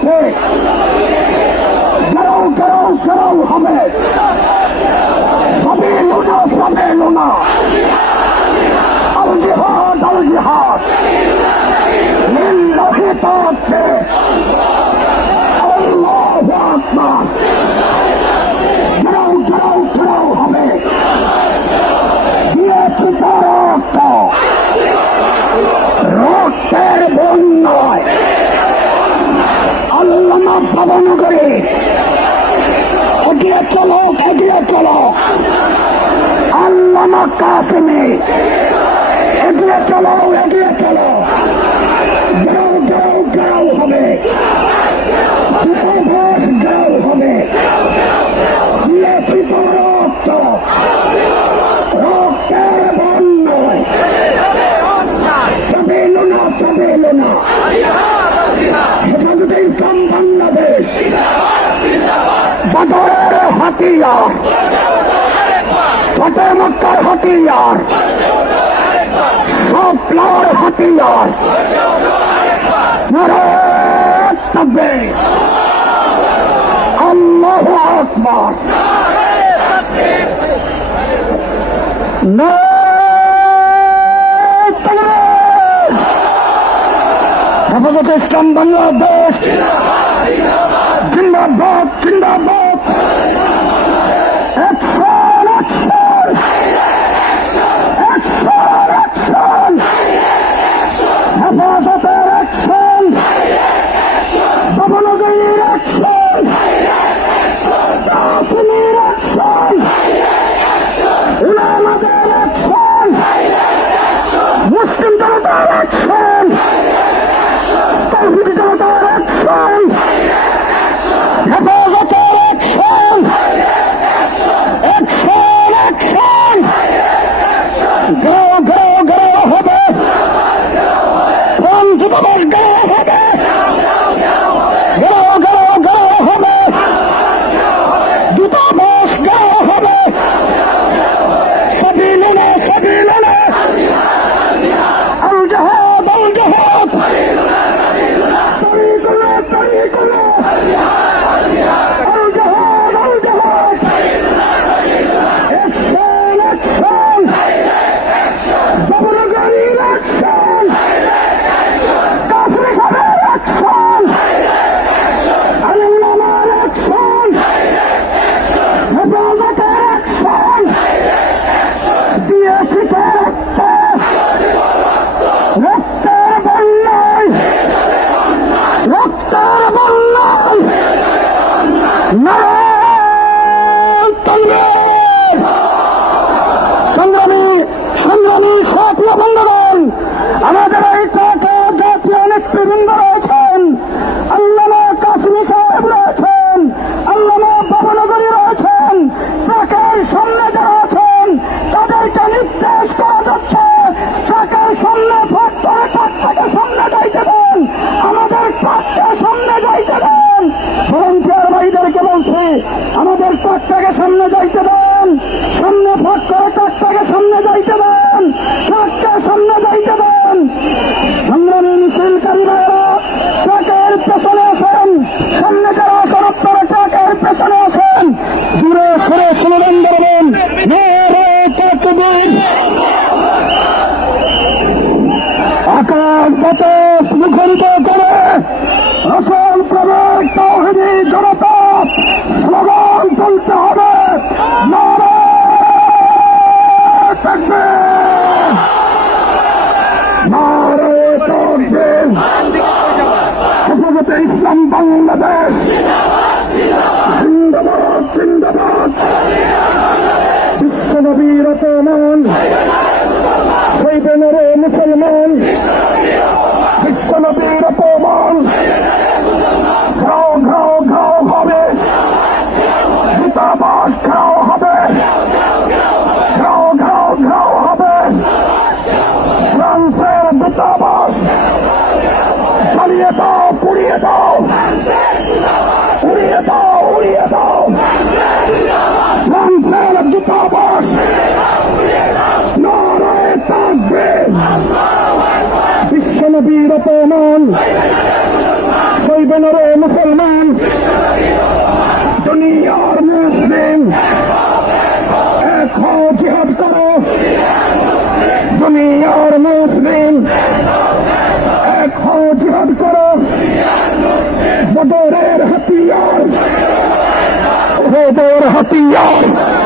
পথে গেরাও গেরাও গেরাও হবে। সবে লোনা সবে লোনা। আল জিহাদ আল জিহাদ। লিল্লাহি তাআলা। আল্লাহু আকবার গেরাও গেরাও গেরাও হবে দিয়েছি রক্ত রক্তের বন্যায় আল্লামা ভবনগরে এগিয়ে চলো চলো আল্লামা কাসেমে। এগিয়ে চলো এগিয়ে চলো। গাও গাও গাও হবে উপবাস গাও হবে দিয়েছি তো রক্ত রক্তের বন্যায় সবে এলো না সবে এলো না হেফাজতে ইসলাম বাংলাদেশ বদরের হাতিয়ার ফতে মক্কার হাতিয়ার সপ্লার হাতিয়ার নারায়ণ তাকবীর। আল্লাহু আকবার। হেফাজতে ইসলাম বাংলাদেশ। জিন্দাবাদ জিন্দাবাদ। Action! Action! No! ট্রাকটাকে সামনে যাইতে দেন। সামনে ফাঁক করে ট্রাকটাকে সামনে যাইতে দেন। ট্রাকটা সামনে যাইতে দেন। সংগ্রামী মিছিলকারী ভাইয়েরা ট্রাকের পেছনে আসেন। সামনে যারা আসেন আপনারা ট্রাকের পেছনে আসেন। জুড়ে সরে স্লোগান ধরবেন আকাশ বাতাস মুখরিত করে। রসল প্রবেশ তৌহিদি জনতা স্লোগান তুলতে হবে। ইসলাম বাংলাদেশ। দূতাবাস জ্বালিয়ে দাও পুড়িয়ে দাও উড়িয়ে দাও উড়িয়ে দাও জিহাদ করো। বদরের হাতিয়ার। হাতিয়ার।